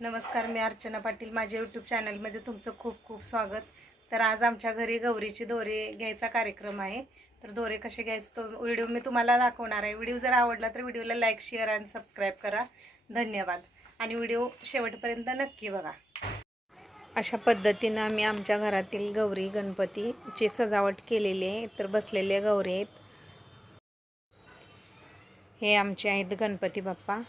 नमस्कार मी अर्चना पाटील. माझ्या यूट्यूब चॅनलमध्ये तुमचं खूप खूप स्वागत. तर आज आमच्या घरी गौरीचे दोरे घ्यायचा कार्यक्रम आहे. तर दोरे कसे घ्यायचे तो व्हिडिओ मी तुम्हाला दाखवणार आहे. व्हिडिओ जर आवडला तर व्हिडिओला लाईक शेअर आणि सबस्क्राईब करा. धन्यवाद. आणि व्हिडिओ शेवटपर्यंत नक्की बघा. अशा पद्धतीनं आम्ही आमच्या घरातील गौरी गणपतीची सजावट केलेली आहे. तर बसलेले गौरी आहेत. हे आमचे आहेत गणपती बाप्पा.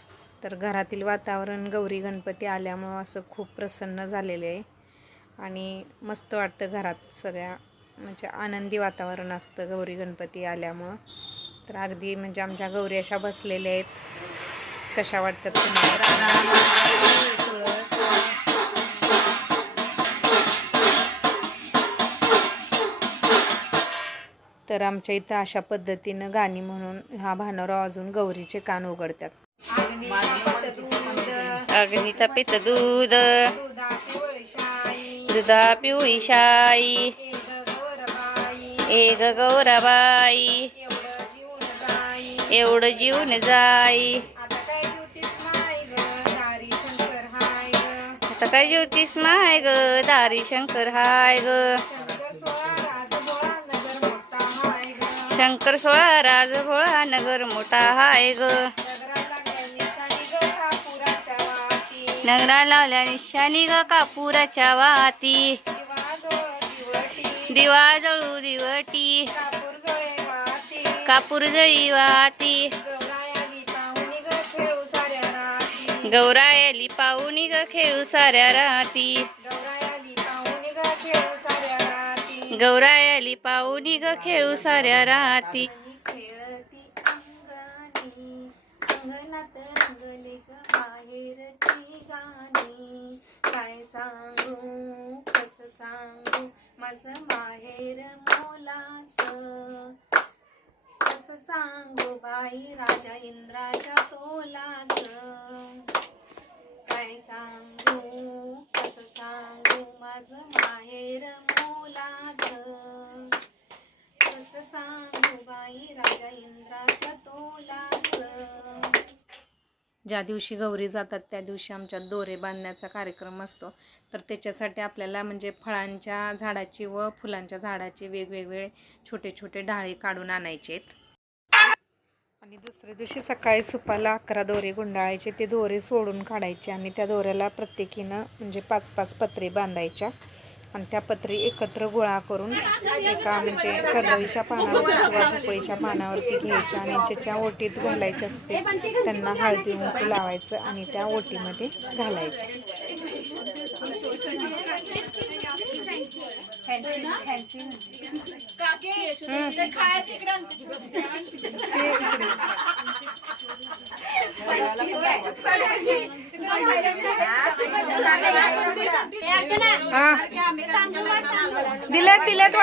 तर घरातील वातावरण गौरी गणपती आल्यामुळं असं खूप प्रसन्न झालेलं आहे. आणि मस्त वाटतं घरात सगळ्या म्हणजे आनंदी वातावरण असतं गौरी गणपती आल्यामुळं. तर अगदी म्हणजे आमच्या गौरी अशा बसलेल्या आहेत. कशा वाटतात तर आमच्या इथं अशा पद्धतीनं गाणी म्हणून हा भानोराव अजून गौरीचे कान उघडतात. अग्निता पित दूध। दुधा पिवळी शाई। एक गौराबाई। एवढं जीवन जाई। आता काय ज्योतिष माय ग? दारी शंकर हाय ग। शंकर सोळा राज भोळा नगर मोठा हाय ग। नगरा लावल्या निशानी ग कापुराच्या वाती. दिवा जळू दिवटी. कापूर जळी वाती. गौरायली पाहुणी ग खेळू साऱ्या राती. गौरायली पाहुणी ग खेळू साऱ्या राती. सांगू कस सांगू? माझं माहेर मोलाचं. कस सांगू बाई राजा इंद्राच्या तोलाचं. काय सांगू कस सांगू? माझं माहेर मोलाचं. कसं सांगू बाई राजा इंद्राच्या तोलाचं. ज्या दिवशी गौरी जातात त्या दिवशी आमच्यात दोरे बांधण्याचा कार्यक्रम असतो. तर त्याच्यासाठी आपल्याला म्हणजे फळांच्या झाडाची व फुलांच्या झाडाचे वेगवेगळे छोटे छोटे डाळे काढून आणायचे आहेत. आणि दुसऱ्या दिवशी सकाळी सुपाला अकरा दोरे गुंडाळायचे. ते दोरे सोडून काढायचे आणि त्या दोऱ्याला प्रत्येकीनं म्हणजे पाच पाच पत्रे बांधायच्या. आणि त्या पत्री एकत्र गोळा करून एका म्हणजे कर्दळीच्या पानावर किंवा भोपळीच्या पानावरती घ्यायच्या आणि ज्याच्या ओटीत घालायचे असते त्यांना हळदी कुंकू लावायचं आणि त्या ओटीमध्ये घालायचे हा दिल्यात दिल्यात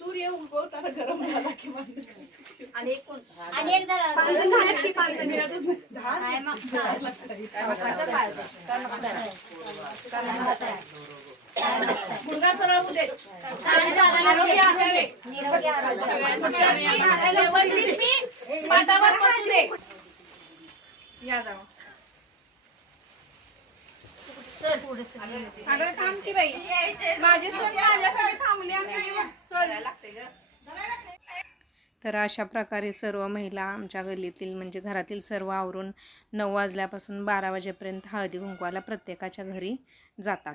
कुंकू लावलंय? झाले पांजणी? थांबा, दुपाव धरा. निरोगी आरोग्य. या जावा. तर अशा प्रकारे सर्व महिला आमच्या गल्लीतील म्हणजे घरातील सर्व आवरून नऊ वाजल्यापासून बारा वाजेपर्यंत हळदी कुंकवाला प्रत्येकाच्या घरी जातात.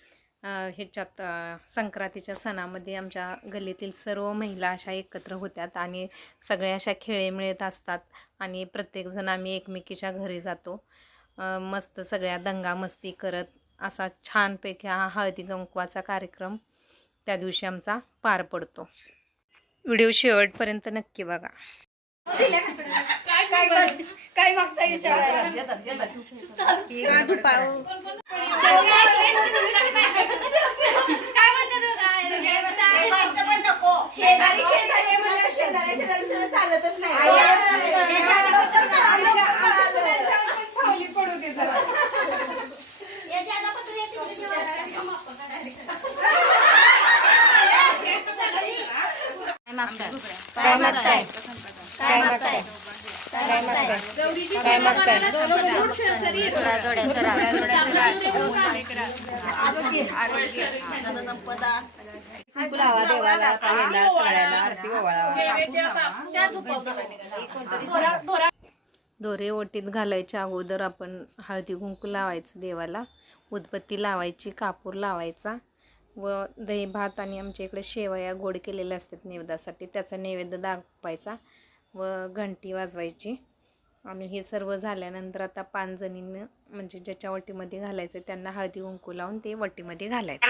ह्याच्यात संक्रांतीच्या सणामध्ये आमच्या गल्लीतील सर्व महिला अशा एकत्र होत्यात आणि सगळ्या अशा खेळे मिळत असतात आणि प्रत्येकजण आम्ही एकमेकीच्या घरी जातो. मस्त सगळ्या दंगामस्ती करत असा छानपैकी हा हळदी गंकवाचा कार्यक्रम त्या दिवशी आमचा पार पडतो. व्हिडिओ शेवटपर्यंत नक्की बघा. काय मागता शेजारी शेजारी म्हणल्यावर शेजारी शेजारी सगळं चालतच नाही. काय मागताय? काय मागताय? काय मागताय? काय मागताय काय जोड्या फुलावा देवाला पाहिला सगळ्याला आरती ओवाळावा दोरे ओटीत घालायच्या अगोदर आपण हळदी कुंकू लावायचं देवाला उदबत्ती लावायची कापूर लावायचा व दही भात आणि आमच्या इकडे शेवया गोड केलेल्या असतात नैवेद्यासाठी त्याचा नैवेद्य दाखवायचा. व घंटी वाजवायची. आणि हे सर्व झाल्यानंतर आता पानजणीनं म्हणजे ज्याच्या वटीमध्ये घालायचं त्यांना हळदी कुंकू लावून ते वटीमध्ये घालायचं.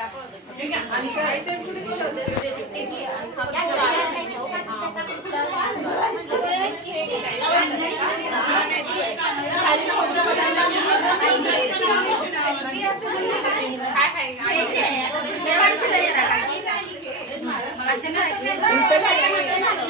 你本来就是在那里。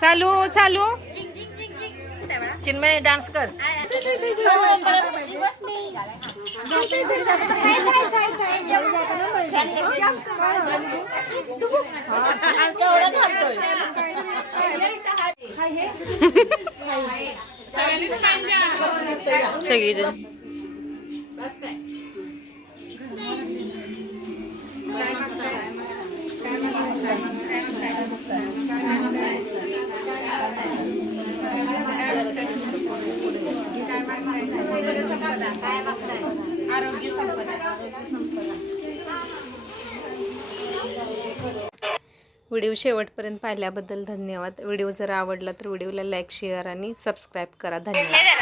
चालू चालू. चिन्मय डान्स कर. व्हिडिओ शेवटपर्यंत पाहिल्याबद्दल धन्यवाद. व्हिडिओ जर आवडला तर व्हिडिओला लाईक शेअर आणि सबस्क्राईब करा. धन्यवाद.